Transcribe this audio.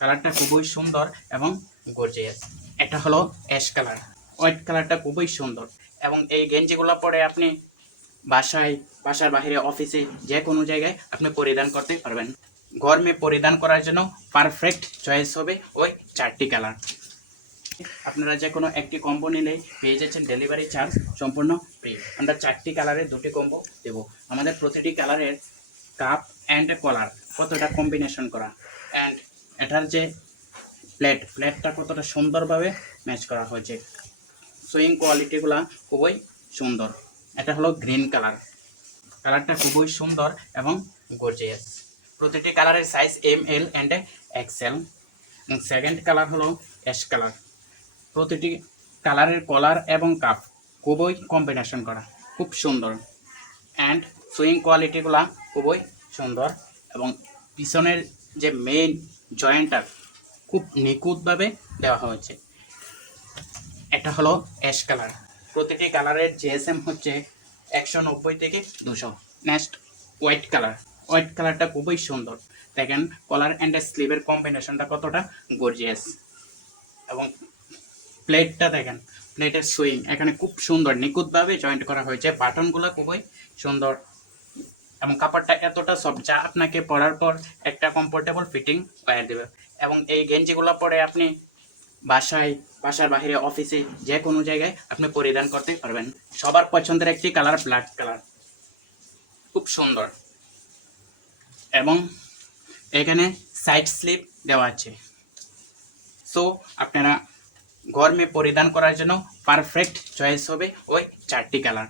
কালারটা খুবই সুন্দর এবং গর্জিয়াস। এটা হলো অ্যাশ কালার। হোয়াইট কালারটা খুবই সুন্দর এবং এই গেঞ্জিগুলো পরে আপনি বাসার বাইরে, অফিসে, যে কোনো জায়গায় আপনি পরিধান করতে পারবেন। গরমে পরিধান করার জন্য পারফেক্ট চয়েস হবে ওই 4টি কালার। আপনারা যে কোনো একটি কম্বো নিলেই পেয়ে যাচ্ছেন ডেলিভারি চার্জ সম্পূর্ণ ফ্রি। আমরা 4টি কালারের 2টি কম্বো দেব। আমাদের প্রতিটি কালারের কাপ অ্যান্ড কলার কতটা কম্বিনেশন করা, অ্যান্ড এটার যে প্লেটটা কতটা সুন্দরভাবে ম্যাচ করা হয়েছে। সুইং কোয়ালিটিগুলা খুবই সুন্দর। এটা হলো গ্রিন কালার। কালারটা খুবই সুন্দর এবং গর্জিয়াস। প্রতিটি কালারের size ML and XL। Second colour হলো অ্যাশ কালার। প্রতিটি কালারের কলার এবং কাপ খুবই কম্বিনেশন করা, খুব সুন্দর। অ্যান্ড সুইং কোয়ালিটিগুলা খুবই সুন্দর এবং পিছনের যে মেইন জয়েন্টটা খুব নিখুঁতভাবে দেওয়া হয়েছে। এটা হলো অ্যাশ কালার। প্রতিটি কালারের GSM হচ্ছে 190 থেকে 200। Next white colour. হোয়াইট কালারটা খুবই সুন্দর। দেখেন কলার অ্যান্ড স্লিভের কম্বিনেশনটা কতটা গর্জিয়াস এবং প্লেটটা দেখেন, প্লেটের সুইং এখানে খুব সুন্দর নিখুঁতভাবে জয়েন্ট করা হয়েছে। বাটনগুলো খুবই সুন্দর এবং কাপড়টা এতটা সফট যা আপনাকে পরার পর একটা কমফোর্টেবল ফিটিং পাইয়ে দেবে। এবং এই গেঞ্জিগুলো পরে আপনি বাসার বাইরে, অফিসে, যে কোনো জায়গায় আপনি পরিধান করতে পারবেন। সবার পছন্দের একটি কালার ব্ল্যাক কালার, খুব সুন্দর। এবং এখানে সাইড স্লিপ দেওয়া আছে। সো আপনারা গরমে পরিধান করার জন্য পারফেক্ট চয়েস হবে ওই 4টি কালার।